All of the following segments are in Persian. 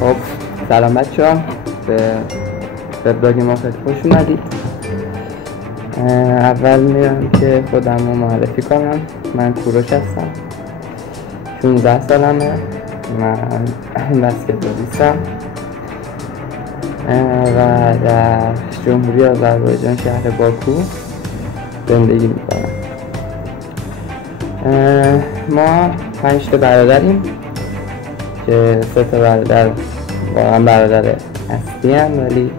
خب سلام بچه ها، به وبلاگ ما خیلی خوش اومدید. اول میرم که خودم رو معرفی کنم. من کوروش هستم، 16 سالمه، من بسکتبالیستم و در جمهوری آذربایجان شهر باکو زندگی میکنم. ما 5 تا برادریم که 3 تا برادر واقعا برادر اصلی هم، ولی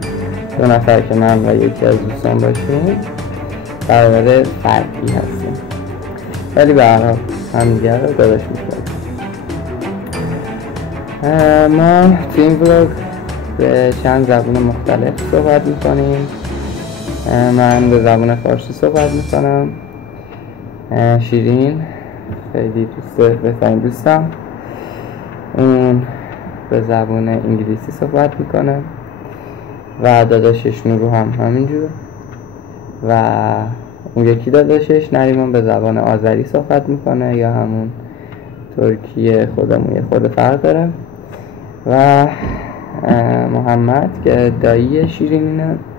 2 نفر که من و یکی از دوستان باشیم برادر فرعی هستیم، ولی به هر حال همدیگه رو داداش می‌کنیم. ما تو این ولاگ به چند زبان مختلف صحبت میکنیم. من به زبان فارسی صحبت میکنم، شیرین خیلی بهترین دوستم اون به زبان انگلیسی صحبت میکنه و داداشش نورو هم همینجور، و اون یکی داداشش نریمان به زبان آذری صحبت میکنه یا همون ترکی خودمون یه خورده فرق داره، و محمد که دایی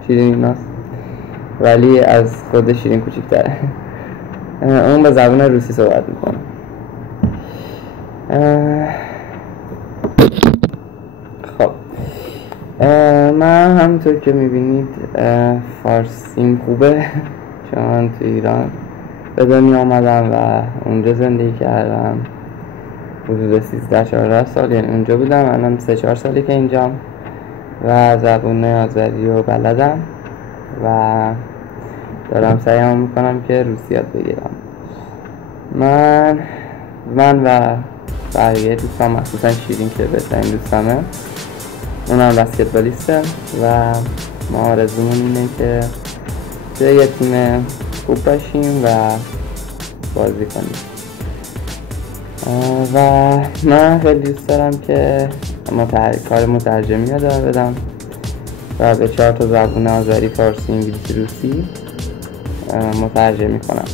شیریناست ولی از خود شیرین کوچیک‌تره، اون به زبان روسی صحبت میکنه. خب من همونطور که میبینید فارسیم خوبه، چون تو ایران به دنیا آمدم و اونجا زندگی کردم حدود 13-14 سال، یعنی اونجا بودم. الان 3-4 سالی که اینجام و زبان آذری رو بلدم و دارم سعیم میکنم که روسی یاد بگیرم. من و بقیه دوستان، مخصوصا شیرین که بهترین دوستمه، اونم بسکتبالیسته و ما آرزومون اینه که توی یه تیم خوب باشیم و بازی کنیم. و من خیلی دوست دارم که کار مترجمی رو ادامه بدم و به 4 تا زبان آذری، فارسی، انگلیسی، روسی مترجمی کنم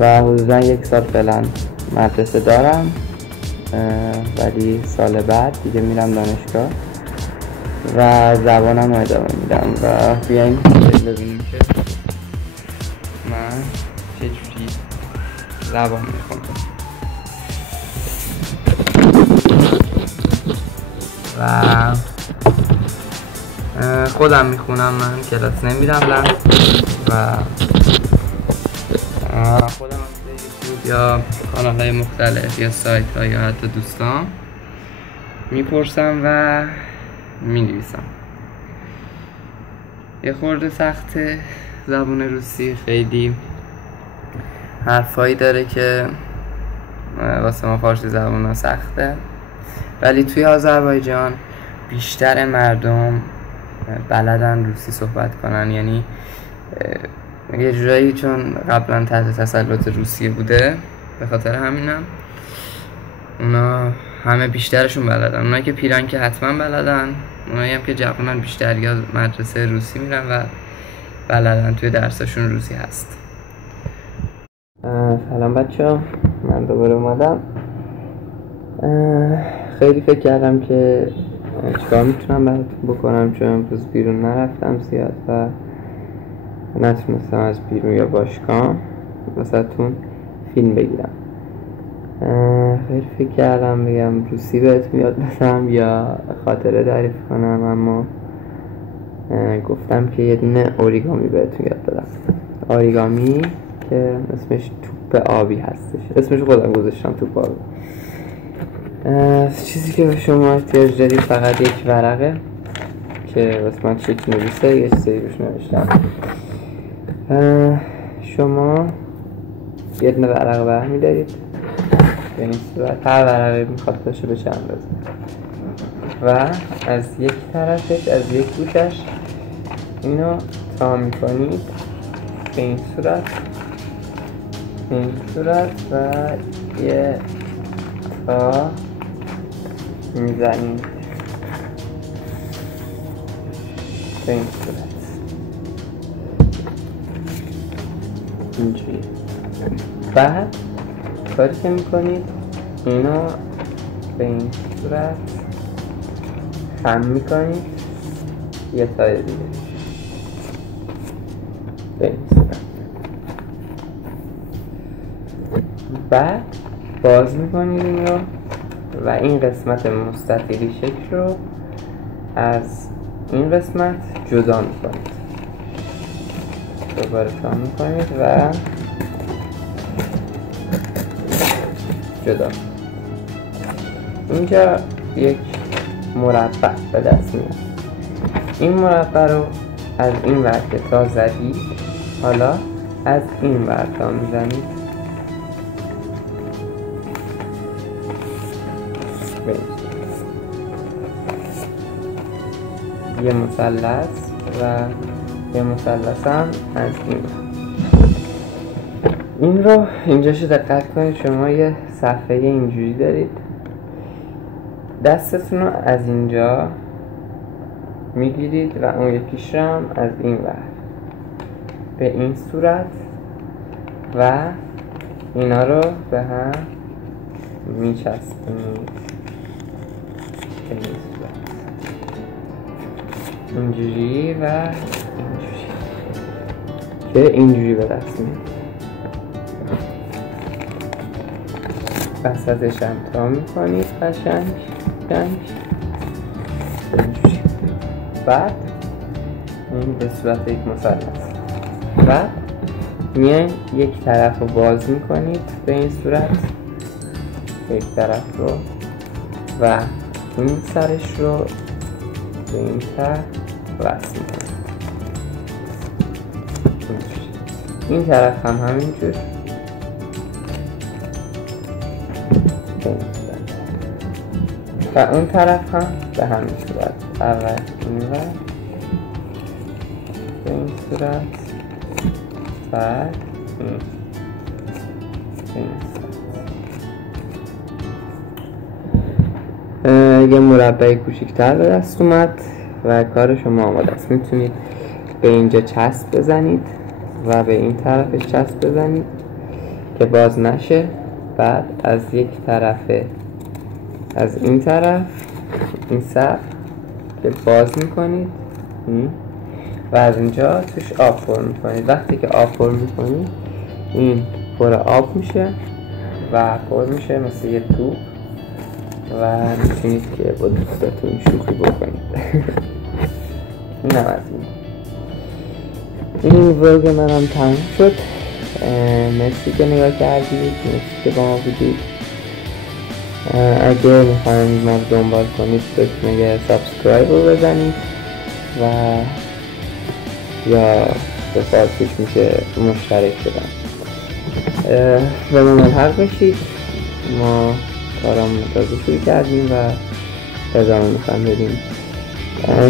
و حدودا 1 سال فعلا مدرسه دارم، ولی سال بعد دیگه میرم دانشگاه و زبانم رو ادامه میدم و بیاین ببینیم که من چجوری زبان میخونم. و خودم میخونم، من کلاس نمیرم و خودم از یوتیوب یا کانال های مختلف یا سایت ها یا حتی دوستان میپرسم و مینویسم. یه خورده سخته زبان روسی، خیلی حرفایی داره که واسه ما فارسی زبان ها سخته، ولی توی آذربایجان بیشتر مردم بلدن روسی صحبت کنن، یعنی یه جورایی چون قبلا تحت تسلط روسیه بوده، به خاطر همینم اونا همه بیشترشون بلدن. اونایی که پیرن که حتما بلدن، اونایی هم که جوانن بیشتر یا مدرسه روسی میرن و بلدن، توی درسشون روسی هست. سلام بچه ها، من دوباره اومدم. خیلی فکر کردم که چیکار میتونم براتون بکنم، چون امروز بیرون نرفتم زیاد و نتونستم از بیرون یا باشگاه واسهتون فیلم بگیرم. خیلی فکر کردم بگم روسی بهت میاد بسم یا خاطره تعریف کنم، اما گفتم که یه دونه اوریگامی بهتون یاد بدم. اوریگامی که اسمش توپ آبی هستش، اسمش خودم گذاشتم توپ آبی. چیزی که به شما احتیاج دارید فقط یک ورقه که واسه من چک نویسه، یه چیزی روش نوشتم. شما یه دونه ورقه برمی‌دارید، یعنی صورت هر ورقه میخواد باشه به چند اندازه، و از یک طرفش، از یک گوشش اینو تا میکنید به این صورت و یه تا میزنید به این صورت اینجوری. بعد کاری که میکنید اینو به این صورت کم میکنید یه تای دیگه به این صورت. بعد باز میکنید این رو و این قسمت مستطیلی شکل رو از این قسمت جدا میکنید. دوباره تا میکنید و جدا. اینجا یک مربع به دست میاد. این مربع رو از این ور که تا زدید حالا از این ور تا میزنید یه مثلث و یه مثلث هم از این رو اینجاشو دقت کنید. شما یه صفحه اینجوری دارید، دستتون رو از اینجا میگیرید و اون یکیش رو هم از این ور به این صورت و اینا رو به هم میچسبونید به این صورت، اینجوری و اینجوری که اینجوری به دست میاد. وسطش هم تا میکنید قشنگ اینجوری. بعد این به صورت یک مثلث. بعد میاین یک طرف رو باز میکنید به این صورت، یک طرف رو و این سرش رو به این طرف وصل میکنید. این طرف هم همینجور و اون طرف هم به همین صورت. اول این ور به این صورت، بعد این صورت. یه مربع کوچیک‌تر به دست اومد و کار شما آماده است. میتونید به اینجا چسب بزنید و به این طرفش چسب بزنید که باز نشه. بعد از یک طرفه از این طرف این صف که باز میکنید و از اینجا توش آب پر میکنید. وقتی که آب پر میکنید این پر آب میشه و پر میشه مثل یه توپ و میتونید که با دوستاتون شوخی بکنید. این هم از این ویدیو منم تموم شد. مرسی که نگاه کردید، مرسی که با ما بودید. اگه میخواید ما رو دنبال کنید لطفاً سابسکرایب رو بزنید و یا به فارسیش میشه مشترک شدن و ما ملحق بشید. ما کارامون تازه شروع کردیم و ادامه میخوایم بدیم.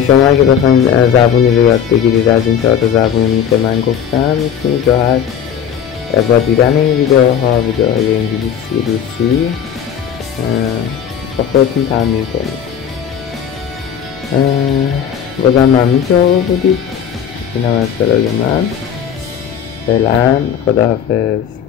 شما اگه بخواید زبونی رو یاد بگیرید از این 4 زبونی که من گفتم میتونید راحت با دیدن این ویدیوهای انگلیسی روسی با خودتون تمرین کنید. بازم ممنون که با بودید. اینم از بلاگ من. فعلا خداحافظ.